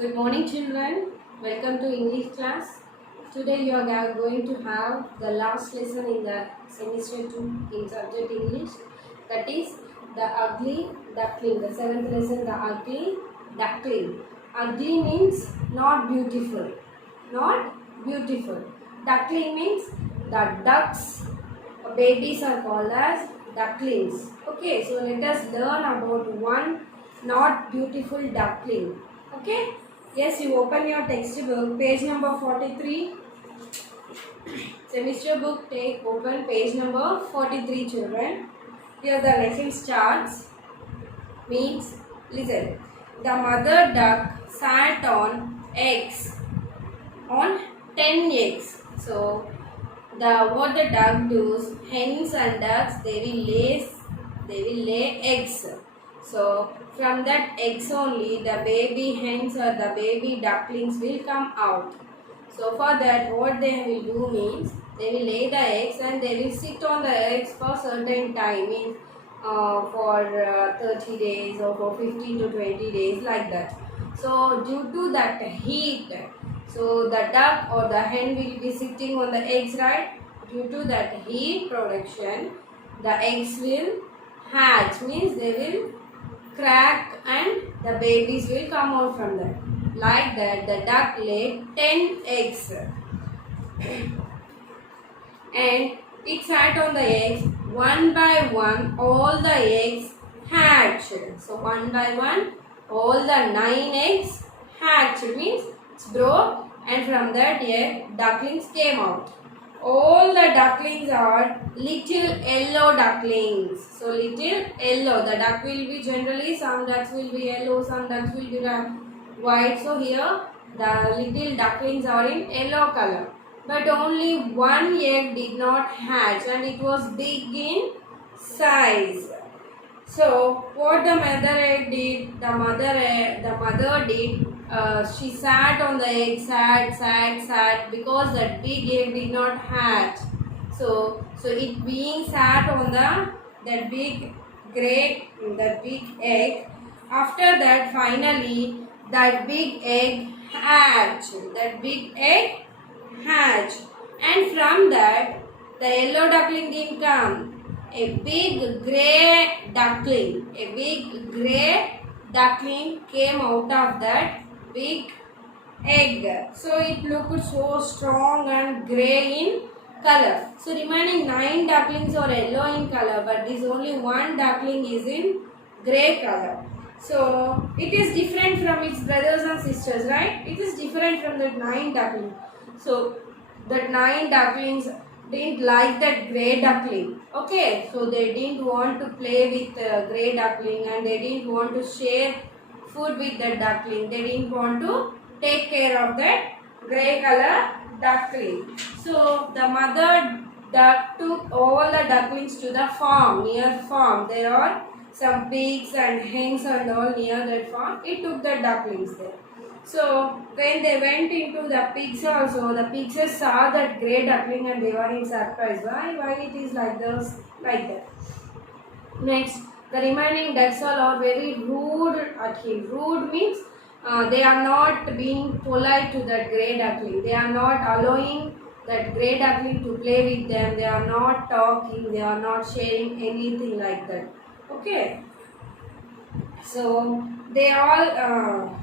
Good morning, children. Welcome to English class. Today you are going to have the last lesson in the semester 2 in subject English. That is the ugly duckling. The seventh lesson, the ugly duckling. Ugly means not beautiful. Not beautiful. Duckling means the ducks. Babies are called as ducklings. Okay, so let us learn about one not beautiful duckling. Okay. Yes, you open your textbook, page number 43. Semester book, take open page number 43, children. Here the lesson starts. Means, listen. The mother duck sat on eggs, on 10 eggs. So, what the duck does, hens and ducks, they will lay eggs. So from that eggs only the baby hens or the baby ducklings will come out. So for that what they will do means they will lay the eggs and they will sit on the eggs for certain time, means for 30 days or for 15 to 20 days like that. So due to that heat, so the duck or the hen will be sitting on the eggs, right? Due to that heat production, the eggs will hatch, means they will crack and the babies will come out from that. Like that, the duck laid 10 eggs and it sat on the eggs. One by one, all the eggs hatched. So one by one, all the 9 eggs hatched, means it's broke, and from that egg, ducklings came out. All the ducklings are little yellow ducklings. So little yellow. The duck will be generally, some ducks will be yellow, some ducks will be white. So here the little ducklings are in yellow color. But only one egg did not hatch and it was big in size. So what the mother egg did, the mother did, she sat on the egg, sat because that big egg did not hatch. So it being sat on that big egg. After that, finally that big egg hatched. And from that the yellow duckling didn't come. A big grey duckling came out of that big egg. So it looked so strong and grey in color. So remaining 9 ducklings are yellow in color, but this only one duckling is in grey color. So it is different from its brothers and sisters, right? It is different from that 9 ducklings. So that 9 ducklings didn't like that grey duckling. Okay, so they didn't want to play with grey duckling and they didn't want to share food with the duckling. They didn't want to take care of that grey color duckling. So the mother duck took all the ducklings to the farm, near farm. There are some pigs and hens and all near that farm. It took the ducklings there. So when they went into the pigs also, the pigs saw that grey duckling and they were in surprise. Why it is like this, like that. Next, the remaining ducks are very rude at him. Rude means they are not being polite to that grey duckling. They are not allowing that grey duckling to play with them. They are not talking. They are not sharing anything like that. Okay. So they all.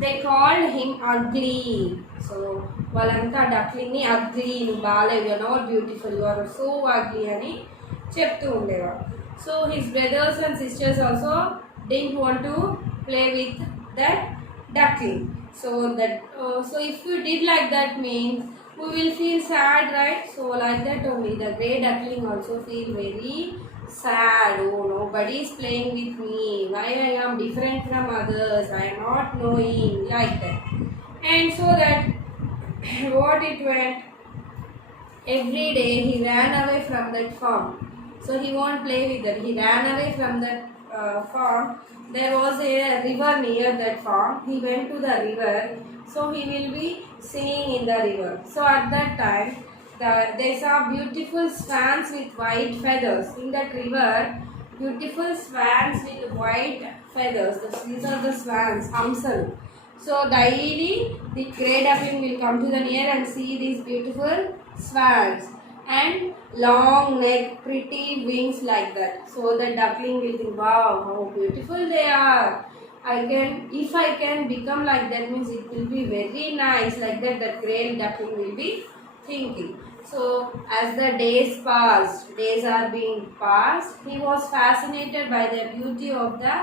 They called him ugly. So వాళ్ళంతా duckling ni ugly, నువ్వు బాలేవు, you are not beautiful, you are so ugly అని చెప్తూ ఉండేవారు. So his brothers and sisters also didn't want to play with that duckling. So if you did like that means we will feel sad, right? So like that only the grey duckling also feel very sad. Oh, nobody is playing with me. Why I am different from others? I am not knowing, like that. And so that what it went, every day he ran away from that farm. So he won't play with that. He ran away from that farm. There was a river near that farm. He went to the river. So he will be singing in the river. So at that time they saw beautiful swans with white feathers in that river. Beautiful swans with white feathers. These are the swans, Amsal. So daily the grey duckling will come to the near and see these beautiful swans and long neck, pretty wings like that. So the duckling will think, wow, how beautiful they are. If I can become like that, means it will be very nice. Like that, that grey duckling will be thinking. So as the days passed, days are being passed, he was fascinated by the beauty of the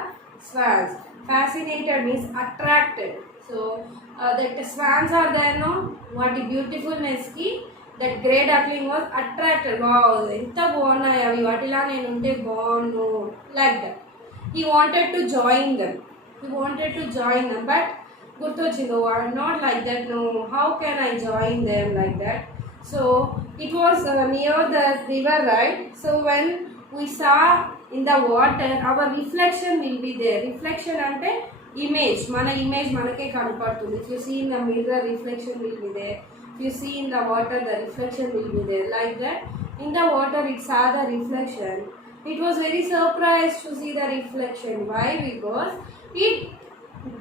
swans. Fascinated means attracted. So that swans are there, no? What a beautifulness ki that grey duckling was attracted. Wow, ఎంత బాగున్నాయి అవి వాటిలా నేను ఉంటే బాగుండు like that. He wanted to join them. But గుర్తొచ్చింది, I'm not like that, no, how can I join them like that? So it was near the river, right? So when we saw in the water, our reflection will be there. Reflection ante image, mana image manake కనపడుతుంది. If you see in the mirror, reflection will be there. If you see in the water, the reflection will be there. Like that, in the water it saw the reflection. It was very surprised to see the reflection. Why? Because it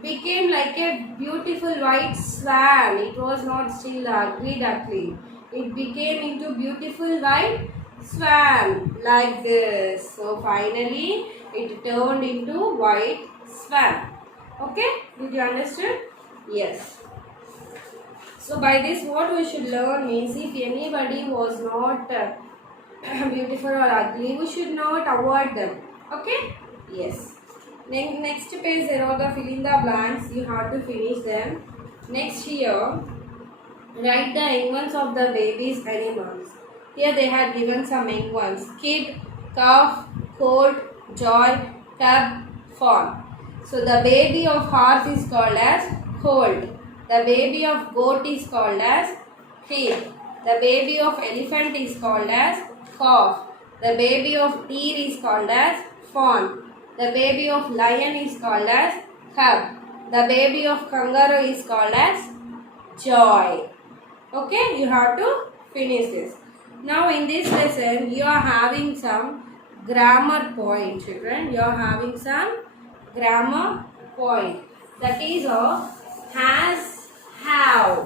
became like a beautiful white swan. It was not still ugly duckling. It became into beautiful white swan like this. So finally it turned into white swan. Okay, did you understand? Yes. So by this what we should learn means, if anybody was not beautiful or ugly, we should not avoid them. Okay? Yes. Next page there are the fill in the blanks. You have to finish them. Next here, write the young ones of the baby's animals. Here they had given some young ones: kid, calf, colt, joy, cub, fawn. So the baby of horse is called as colt. The baby of goat is called as kid. The baby of elephant is called as calf. The baby of deer is called as fawn. The baby of lion is called as cub. The baby of kangaroo is called as joy. Okay, you have to finish this. Now in this lesson you are having some grammar point, children. You are having some grammar point. That is has, have.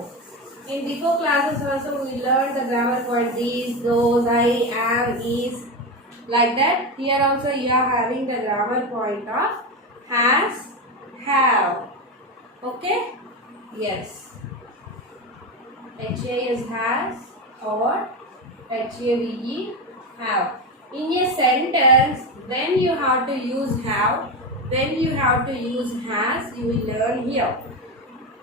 In before classes also we learned the grammar point: these, those, I, am, is, like that. Here also you are having the grammar point of has, have. Okay? Yes. HAS has or HAVE have. In a sentence, when you have to use have, when you have to use has, you will learn here.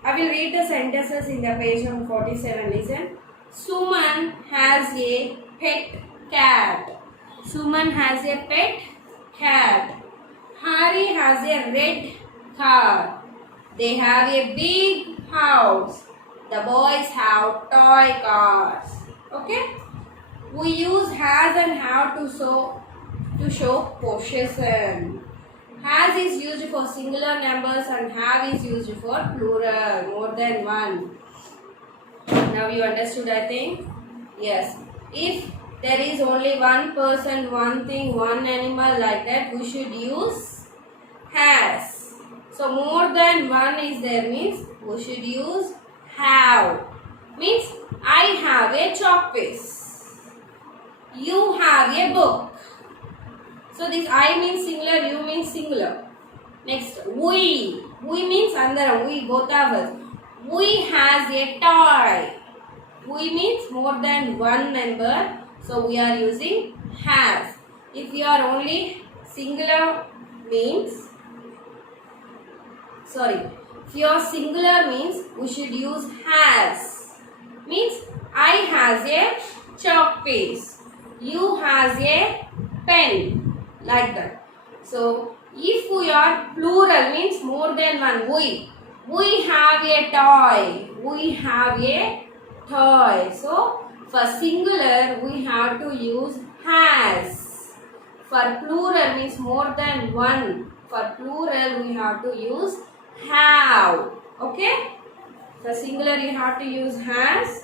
I will read the sentences in the page number 47. Listen. Suman has a pet cat. Suman has a pet cat. Hari has a red car. They have a big house. The boys have toy cars. Okay? We use has and have to show possession. Has is used for singular numbers and have is used for plural, more than one. Now you understood, I think? Yes. If there is only one person, one thing, one animal, like that, we should use has. So more than one is there means we should use have. Means I have a chalk piece. You have a book. So this I means singular, you means singular. Next, we. We means andaram, we, both of us. We has a toy. We means more than one member. So we are using has. If you are only singular means, if you are singular means we should use has. Means I has a chalk piece. You has a pen. Like that. So if we are plural means more than one, we have a toy. We have a toy. So for singular we have to use has. For plural means more than one. For plural we have to use have. Okay? For singular you have to use has.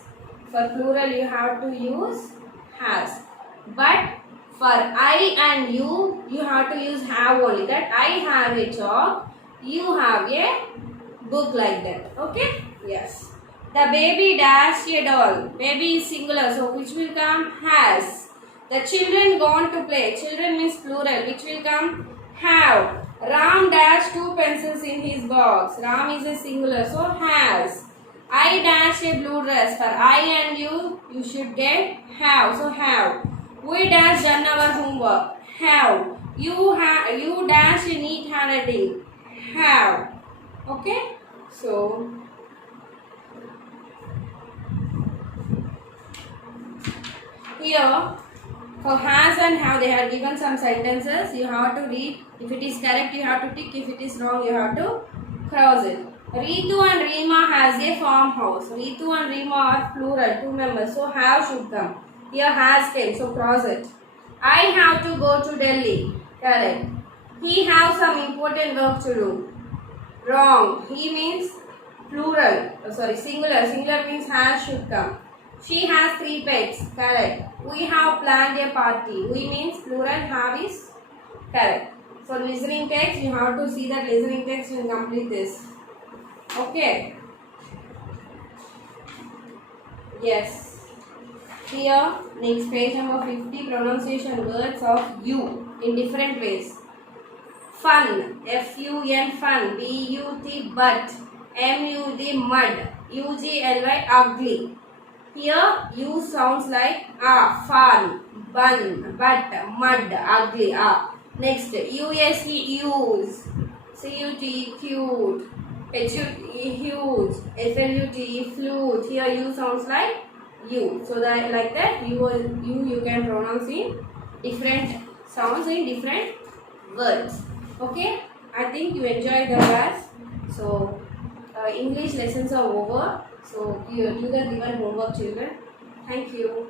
For plural you have to use has. But for I and you have to use have only. That I have a chalk, you have a book like that. Okay? Yes. The baby dashed a doll. Baby is singular, so which will come? Has. The children gone to play. Children means plural, which will come? Have. Ram dashed 2 pencils in his box. Ram is a singular, so has. I dashed a blue dress. For I and you should get have. So have. We dashed done our homework. Have. You dashed a neat handwriting. Have. Okay? So here for has and have they are given some sentences. You have to read. If it is correct, you have to tick. If it is wrong, you have to cross it. Ritu and Rima has a farmhouse. Ritu and Rima are plural, 2 members. So have should come. Here has came. So cross it. I have to go to Delhi. Correct. He has some important work to do. Wrong. He means plural. Singular. Singular means has should come. She has 3 pets. Correct. We have planned a party. We means plural. Have is correct. So listening text, you have to see that listening text and complete this. Okay. Yes. Here, next page number 50, pronunciation words of you in different ways. Fun, F-U-N, fun, B-U-T, but, M-U-D, mud, U-G-L-Y, ugly. Here, you sounds like fun, bun, but, mud, ugly, Next, U-S-E, use, C-U-T, cute, H-U-T, huge, F-L-U-T, flute. Here, you sounds like you. So that like that, you can pronounce in different sounds in different words. Okay, I think you enjoyed the class. So English lessons are over. So you do the given homework, children. Thank you.